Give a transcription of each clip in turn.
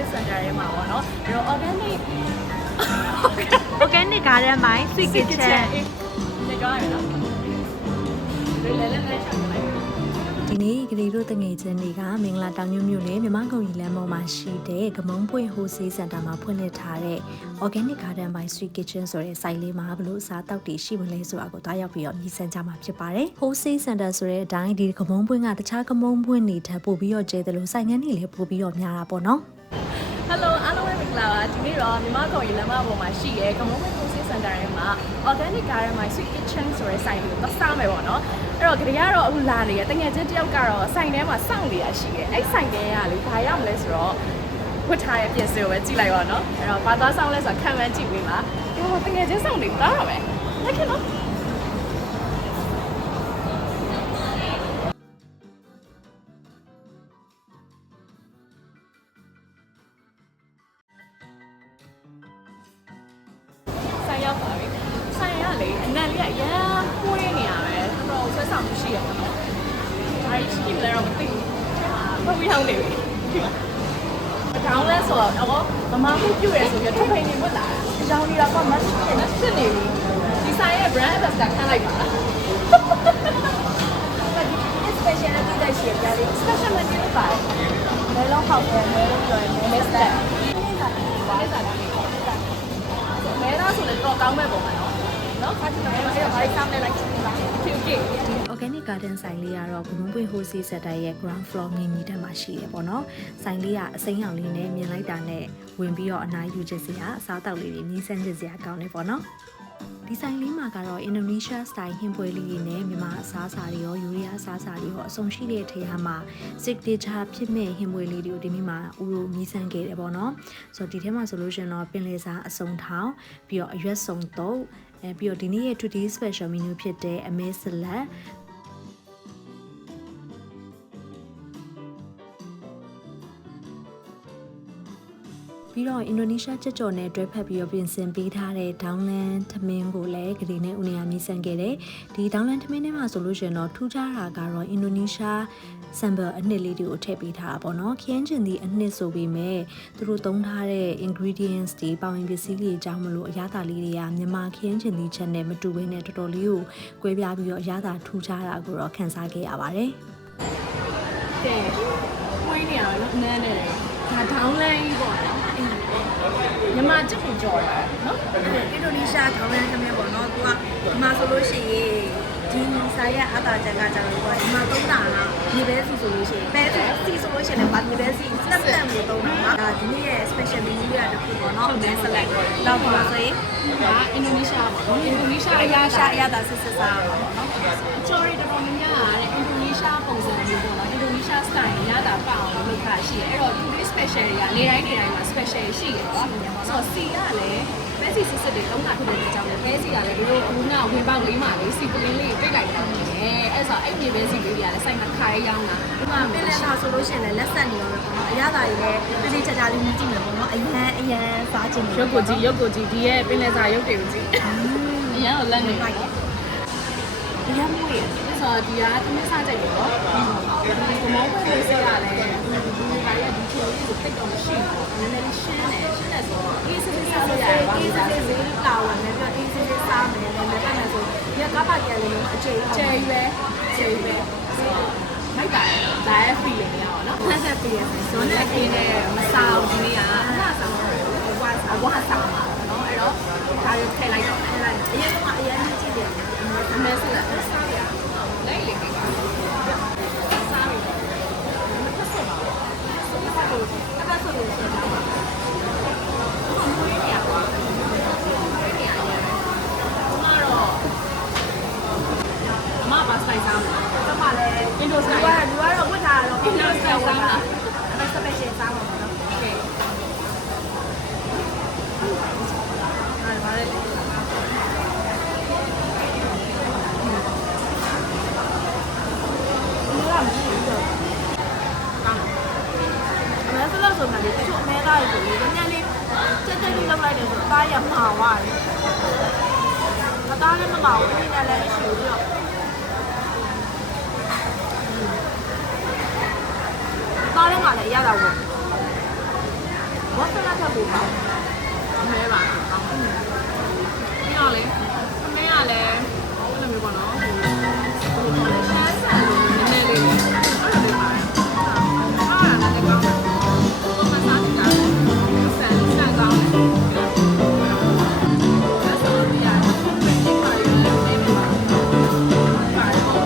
Wholesale Center ထဲမှာပေါ့နော်ပြီးတော့ organic garden မှာ sweet kitchen ဒီကြောင်းရနော်လဲချောင်းလိုက်ဒီနေ့ကလေးတို့တငယ်ချင်းတွေကမင်္ဂလာတောင်ညွန့်မြို့နယ်မြမကုံကြီးလမ်းပေါ်မှာရှိတဲ့ကမုံပွင့် Wholesale Center မှာဖွင့်လှစ်ထားတဲ့ Organic Garden by Sweet Kitchen ဆိုတဲ့ဆိုင်လေးမှာဘလို့အစားတောက်တွေရှိမလဲဆိုတာကိုတွားရောက်ပြီးတော့မြည်ဆန်းကြမှာဖြစ်ပါတယ်။ Wholesale Center ဆိုတဲ့အတိုင်းဒီကမုံပွင့်ကတခြားကမုံပွင့်တွေထပ်ပို့ပြီးတော့ကျဲတယ်လို့ဆိုင်ငန်းတွေလည်းပို့ပြီးတော့များတာပေါ့နော်။ Hello အားလုံးပဲမင်္ဂလာပါဒီနေ့တော့မြမကုံကြီးလမ်းမပေါ်မှာရှိရဲကမုံပွင့် Wholesale Center ထဲမှာ Organic Garden by Sweet Kitchen ဆိုတဲ့ဆိုင်လေးကိုသွားစားမယ်ပေါ့နော်အဲ့တော့ကြရတော့အခုလာနေရတကယ်ချင်းတယောက်ကတော့ဆိုင်ထဲမှာစောင့်နေတာရှိတယ်အဲ့ဆိုင်ထဲကလေဘာရမလဲဆိုတော့ဝတ်ထားရဲ့ပြင်စင်ကိုပဲကြည့်လိုက်ပါတော့အဲ့တော့ဘာသွားဆောင်လဲဆိုတော့ခံမှန်းကြည့်ပေးပါဒီမှာတကယ်ချင်းစောင့်နေသွားတော့မယ်လက်ခင်နော်ဆိုင်ရောက်ပါပြီဆိုင်ရလေအနံလေးကအရန်ပွေးနေရပဲတော်တော်ဆွဲဆောင်မှုရှိရပါတော့ဒါရှိပြီလည်းတော့မသိဘူးပုတ်ပြီးဟောင်းနေပြီဒေါင်းလဲဆိုတော့မမမှုပြုတ်ရဲဆိုပြီးထုတ်ဖိနေဝတ်လာအကြောင်းလေးတော့မတ်ဖြစ်နေပြီဒီဆိုင်ရဲ့ brand ambassador ခန့်လိုက်ပါဒီ specialty တဲ့ရှိရကြတယ် specialty လေးပါတယ်မဲလုံးဟောက်တယ်မဲလုံးကျော်တယ်မဲစတက်မဲသားဆိုလည်းတော့ကောင်းမဲ့ပုံပါနော်ခါချင်တယ်အဲ့တော့ဘာစားမလဲလိုက်ချင်လားဖြူကြည့် Organic Garden ဆိုင်လေးကတော့ကမုံပွင့် Wholesale Center ရဲ့ ground floor မြင်းကြီးထဲမှာရှိတယ်ပေါ့နော်ဆိုင်လေးကအစိမ်းရောင်လေးနဲ့မြင်လိုက်တာနဲ့ဝင်ပြီးတော့အနားယူချက်စရာအစားတောက်လေးတွေမြည်ဆန်းချက်စရာကောင်းနေပေါ့နော်ဒီဆိုင်လေးမှာကတော့အင်ဒိုနီးရှားစတိုင်ဟင်းပွဲလေးတွေနဲ့မြန်မာအစားအစာတွေရောယူရီးယားအစားအစာတွေရောအစုံရှိတဲ့ထဲမှာ signature ဖြစ်မဲ့ဟင်းပွဲလေးတွေကိုဒီနေ့မှာဥရိုမြည်ဆန်းခဲ့တယ်ပေါ့နော်ဆိုတော့ဒီထဲမှာဆိုလို့ရှင်တော့ပင်လယ်စာအစုံထောင်ပြီးတော့အရွက်စုံတုပ်ပြီးတော့ဒီနေ့ရဲ့ today special menu ဖြစ်တဲ့အမဲဆလတ်ပြီးတော့အင်ဒိုနီးရှားချက်ကြော်နဲ့တွဲဖက်ပြီးတော့ပြင်ဆင်ပေးထားတဲ့ဒေါင်းလန်ထမင်းကိုလည်းဂရီနဲ့ဦးနေရမြည်ဆန်းခဲ့တယ်ဒီဒေါင်းလန်ထမင်းထဲမှာဆိုလို့ရှိရင်တော့ထူးခြားတာကတော့အင်ဒိုနီးရှားဆမ်ဘယ်အနှစ်လေးတွေကိုထည့်ပေးထားတာပေါ့နော်ခရမ်းချင်ဒီအနှစ်ဆိုပေမဲ့သူတို့သုံးထားတဲ့ ingredients တွေပါဝင်ပစ္စည်းတွေအကြောင်းမလို့အရသာလေးတွေကမြန်မာခရမ်းချင်ဒီချက်နဲ့မတူဘဲနဲ့တော်တော်လေးကိုကွဲပြားပြီးတော့အရသာထူးခြားတာကိုတော့ခန်းစားခဲ့ရပါတယ်ကဲဝင်းနေရတော့နန်းနေတယ်ဒါဒေါင်းလန်ကြီးပေါ့နော်မြန်မာချက်ကိုကြော်တာနော်အင်ဒိုနီးရှားခေါင်းလမ်းသမီးပေါ့နော်သူကဒီမှာဆိုလို့ရှိရင်ဒီဆိုင်ရဲ့အတားချက်ကကျတော့ဒီမှာသုံးတာကဒီပဲစီဆိုလို့ရှိရင်ပဲစီဆိုလို့ရှိရင်လည်းဗာဒီပဲစီစက်တက်ကိုသုံးတာကဒီနေ့ရဲ့ special menu ရတဲ့ခုပေါ့နော် main select တော့ပါဆိုရင်ဒါအင်ဒိုနီးရှားပေါ့နော်အင်ဒိုနီးရှားအရသာစစ်စစ်စားပါပေါ့နော် story တော်တော်များများတဲ့အင်ဒိုနီးရှားပုံစံမျိုးပေါ့နော်အင်ဒိုနီးရှား style ရတာပအောင်လုပ်တာရှိတယ်အဲ့တော့ today special တွေကနေတိုင်းမှာ special ရှိတယ်ပေါ့ဆိုတော့စီကလည်းပဲစီစစ်စစ်တွေသုံးတာဖြစ်တဲ့အကြောင်းလည်းပဲစီကလည်းဒီလိုအခုကဝင်ပေါက်လေးမှာလေးစီပလင်းလေးပြိတ်လိုက်တာနေတယ်အဲ့ဆိုအဲ့မြေပဲစီလေးတွေကလည်းစိုက်မှာခါရရောင်းတာဒီမှာပင်လယ်စာဆိုလို့ရှိရင်လည်းလက်ဆက်နေရောပဲပေါ့နော်အရသာတွေလည်းတစ်စိချာချာလေးမြင်ကြည့်မယ်ပေါ့နော်အရန်စားချင်ရုပ်ကိုကြည့်ဒီရဲ့ပင်လယ်စာရုပ်တွေကိုကြည့်အရန်ကိုလက်နေလိုက်အရန်မွေးဆိုတော့ဒီကသမီးစားကြိုက်တယ်ပေါ့ဒီမောင်းပွဲလေးစရာလည်းဒီကရဒီချိုလေးကိုတိတ်တော့မရှိဘူးနည်းနည်းရှင်းတယ်ဆိုတော့အေးစစ်စစ်စားလို့ရတယ်အေးစစ်စစ်လေးလာဝင်လည်းပြအေးစစ်စစ်စားမယ်လည်းလည်းပတ်မယ်ဆိုဒီကပါကြလေးအကျိကျဲပဲမိုက်တာဒါရဲ့ feeling ရအောင်နော်ဆက်ဆက်ပြီးရမယ်ဇွန်နဲ့ခင်းနဲ့မစားဘူးဒီနေ့ကအလားစားမှာဝါစားမှာနော်အဲ့တော့ဒါရုပ်ထည့်လိုက်တော့အရင်ကအရင်ကြည့်တယ်အမဲစလက်စားရလိုက်လေပေးပါစားပြီမပတ်ဆက်ပါဘူးအဲ့ဒါဆိုလို့ရှိရင်မပါဆိုင်စားမှာကျမလည်းအင်ဒိုဆိုင်လူကတော့ဝတ်ထားတော့အင်ဒိုဆိုင်စားမှာအဲ့ special စားမှာပေါ့နော်โอเคအဲ့ဒါလည်းဆိုမှလေတချို့အမဲသားတွေဆိုရင်ညနေတက်တက်လေးလောက်လိုက်တယ်ဆိုသားရမှာဝါတယ်မသားလည်းမမအောင်ဒီနေ့လည်းမရှိဘူးပြီးတော့သားလည်းမှလည်းရတာဝင် ဘောဆလာချက်ကိုပေါ့ မဲပါကောင်းတယ်ပြီးတော့လေအမေကလည်းအဲ့လိုမျိုးပေါ့နော်ဟိုရှမ်းဆန်လို့နည်းနည်းလေးအဲ့လိုလေးပါတယ်အားရလည်းကောင်းတယ်မစားနေကြဘူးဆန်ကောင်းတယ်ဆက်ဆိုလို့ရတယ်ဒီခါလေးလည်းနေနေပါပါတယ်ပေါ့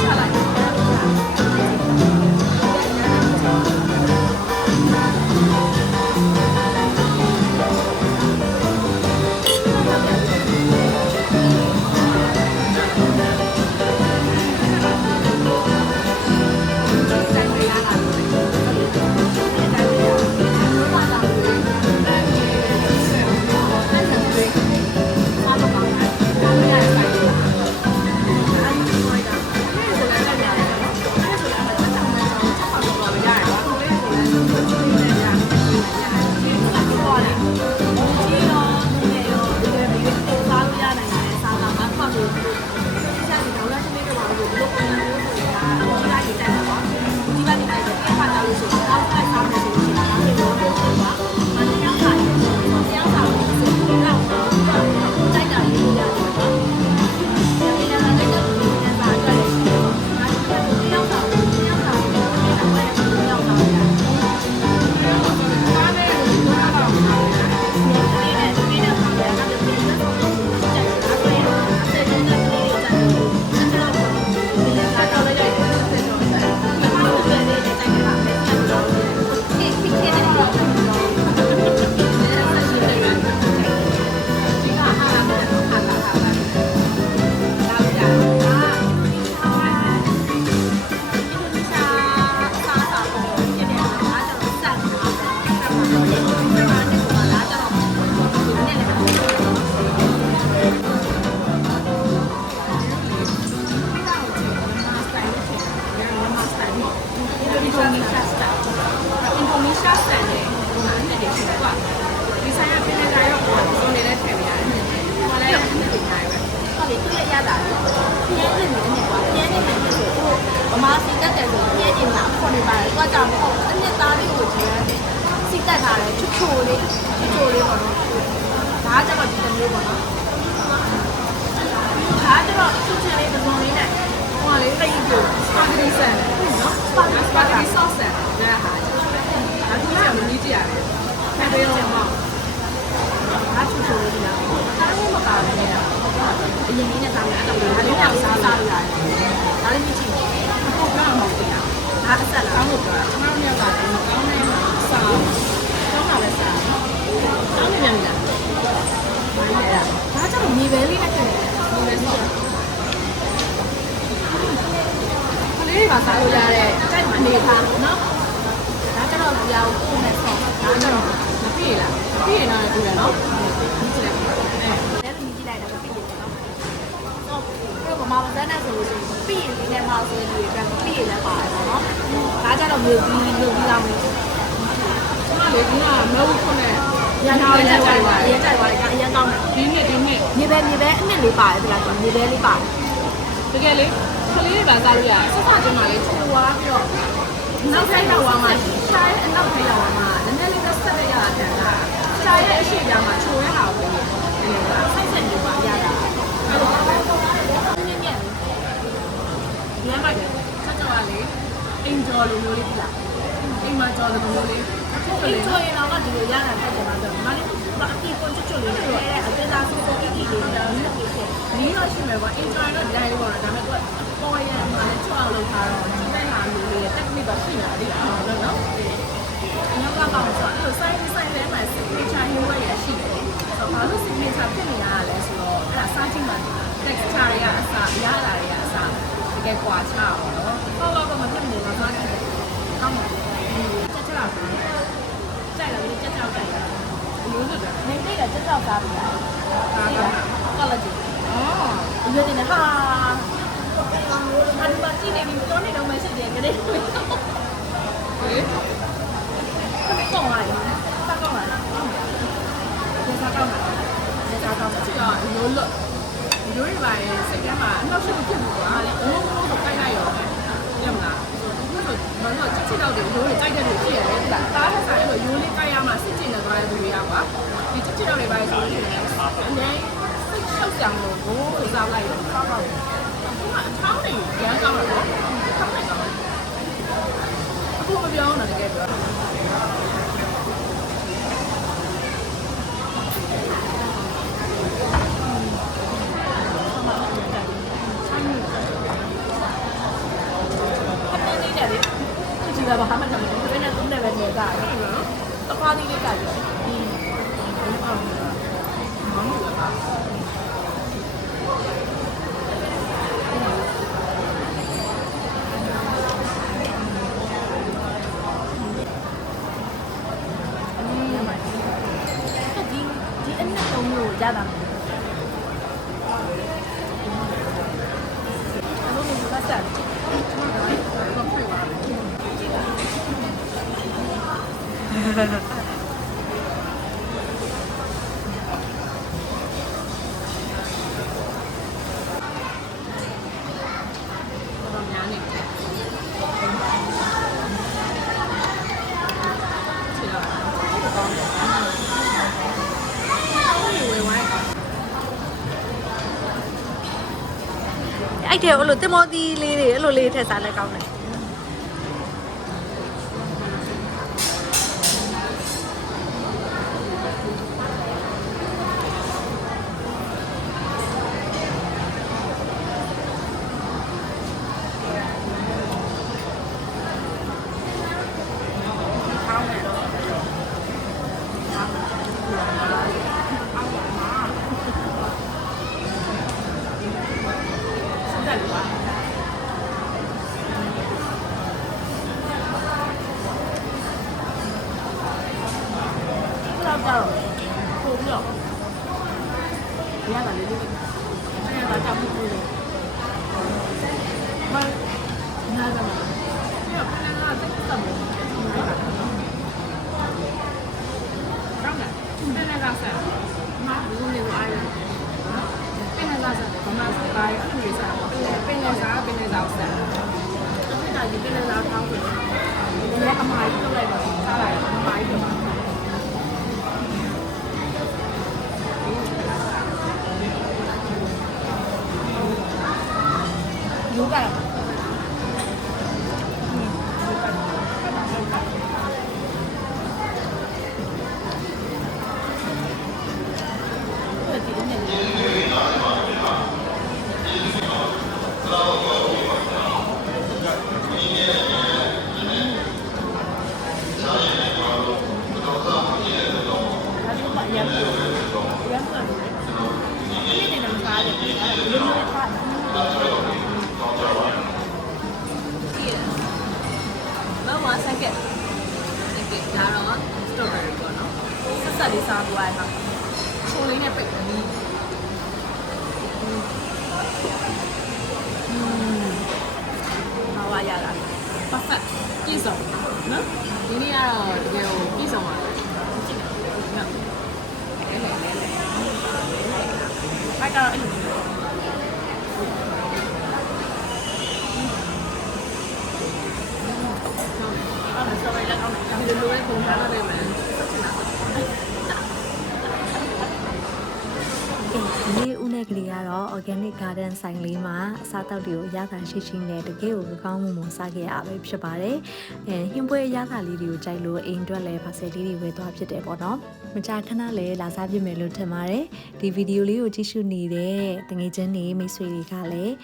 ချလိုက်စားလို့ရတဲ့အဲ့အနေထားနော်ဒါကြတော့ပြောင်းပုံနဲ့ဆော့ဒါကြတော့မပြည့်လားပြည့်နေတော့ပြည့်ရနော်ဒီကြည့်လိုက်အဲလည်းမြည်ကြည့်လိုက်တော့ပြည့်ရတယ်နော်ဆော့ပြီးတော့မမစမ်းနေဆိုလို့ရှိရင်ပြည့်နေတဲ့မှာဆိုရင်ဒီကပြည့်လည်းပါတယ်ပေါ့နော်ဒါကြတော့မျိုးပြီးလုပ်ပြီးသားမျိုးကျွန်တော်လေဒီကမဟုတ်ခုနဲ့ရန်တော်ရက်ကြိုက်ပါတယ်ရက်ကြိုက်ပါတယ်ကအရင်ကောင်းတယ်ဒီနှစ်မြေပဲအနှစ်လေးပါတယ်ဒီလားဆိုမြေပဲလေးပါတယ်တကယ်လေကလေးတွေပါစားလို့ရတယ်ဆက်စချင်းမှလေးချိုးွားပြီးတော့နောက်ဆက်ရောက်သွားမှရှားရဲ့အနောက်ထပ်ရောက်သွားမှနည်းနည်းလေးတော့ဆက်ရရတာတန်တာရှားရဲ့အရှိပြမှာချိုးရတာကိုဆိုက်ဆက်နေပါရတာအဲ့လိုညံ့ညံ့ညံ့ပါတယ်ဆက်ကြော်ရလေအင်ဂျော်လိုမျိုးလေးပြလာအိမ်မှာကြော်လိုမျိုးလေးအင်ဂျော်ရင်တော့ဒီလိုရတာတက်တယ်မှာဆိုမလေးအတီကိုချွတ်လေးနဲ့အသေးသားစိုးစိုးအီလေးတော့ဒီတော့ရှိမယ်ပေါ့အင်ဂျော်တော့ဒီတိုင်းလေးပေါ့နော်ဒါပေမဲ့ပေါ်ရမှာလည်းချောက်လောက်ထားတော့ဒီတိုင်းဟာလူလေး technique ပါရှိနေတာဒီအောင်လို့နော်အနောက်ကပါဆိုတော့ site ထဲမှာ signature humor ရရှိတယ်ဆိုတော့ဘာလို့ signature ဖြစ်နေရလဲဆိုတော့အဲ့ဒါစားချင်းမှာ texture တွေကအစားရတာတွေကအစားတကယ်ကွာခြားပါတော့ဟုတ်မဖြစ်နေတော့စားတယ်ကောင်းပါချက်ချက်တော့ကြိုက်လာပြီချက်ချက်ကြိုက်လာလို့လို့နေနေကချက်ချက်စားပြီလားကလာကြည့်အော်ရွေးနေဟာဒီမှာကြည့်နေပြီတော့နေတော့မရှိတယ်ကလေးဟေးကောင်းလာတယ်စားကောင်းလာတယ်စားကောင်းလာတယ်စားကောင်းချစ်ရရိုးလွတ်ရိုးရပါရဲ့စိတ်ထဲမှာအနောက်ရှိဖြစ်ဘူးကွာဘုံဘုံကိုကိုက်လိုက်ရောရမလားအခုဆိုဘာလို့ချစ်တော့တယ်ရိုးတွေကြိုက်တဲ့လူဖြစ်ရတယ်တားထက်ဆိုင်အဲ့လိုရိုးလေးကိုက်ရမှ တော့လေပါဆိုလို့ရှိရင်အနည်းစိတ်ရှောက်ကြံလို့ဘိုးကိုစားလိုက်တော့ကောက်တော့ဒီမှာအချောင်းတွေရမ်းကောင်းတယ်ပေါ့။ကောင်းတယ်ကောင်းတယ်။အခုမပြောတော့တကယ်ပြောဒီကဘာမှမလုပ်ဘူး။ဒီနေ့သုံးတယ်ပဲနေကြတယ်နော်။တခွားသေးလေးကကြည့်။ဒီအနက်တုံးလို့ရတာ။အဲ့လိုမျိုးကစားတယ်။အဲ့တဲ့အဲ့လိုတင်မောသီးလေးတွေအဲ့လိုလေးထည့်စားလဲကောင်းတယ်တော့ပို့ပြီးတော့ရတာလေးလေးအဲ့ဒါကြောင့်ပို့လို့ဘာနာကြမှာညကလည်းငါတက်တက်မယ်ကောင်းတယ်ပြန်လာစားမဘူးလေအားရပြန်လာစားဘာမှမပါဘူးအခုစားပြန်လာစားစားအဲ့ဒါဒီပြန်လာတောင်းတယ်ဒီအမိုင်းထုတ်လိုက်တော့စားလိုက်အမိုင်းတော့รู้กันဆန်ကက်ဒါတော့စတော်ဘယ်ရီပေါ့နော်ဆက်ဆက်လေးစားပွားရမှာချိုလေးနဲ့ပိတ်ပြီးဟာဝါရတာပတ်သက်ပြည့်စုံနော်ဒီနေ့ကတော့တကယ်ကိုပြည့်စုံပါလားကြည့်နော်အဲ့ကတော့အဲ့လိုsorry လက်အောင်ဒါလိုလိုပဲပုံထားရတယ်မယ်ဒီဦးနဲ့ကလေးကတော့ organic garden ဆိုင်လေးမှာအစားအသောက်တွေကိုအရသာရှိရှိနဲ့တကယ်ကိုကောင်းမှုမစားခဲ့ရပဲဖြစ်ပါတယ်။ဟင်းပွဲအရသာလေးတွေကိုကြိုက်လို့အိမ်အတွက်လည်းပါဆယ်လေးတွေဝယ်သွားဖြစ်တယ်ပေါ့နော်။မကြာခဏလည်းလာစားပြမယ်လို့ထင်ပါတယ်။ဒီဗီဒီယိုလေးကိုကြည့်ရှုနေတဲ့တငယ်ချင်းတွေမိတ်ဆွေတွေကလည်း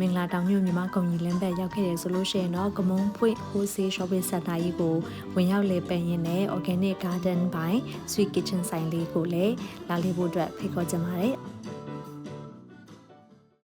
မင်္ဂလာတောင်မြို့မြန်မာကုန်ကြီးလမ်းဘက်ရောက်ခဲ့တယ်ဆိုလို့ရှိရင်တော့ကမုံဖွင့် wholesale shopping center ကြီးကိုဝင်ရောက်လေပန်ရင်လည်း organic garden by sweet kitchen ဆိုင်လေးကိုလည်းလာလေးဖို့အတွက်ဖိတ်ခေါ်ချင်ပါတယ်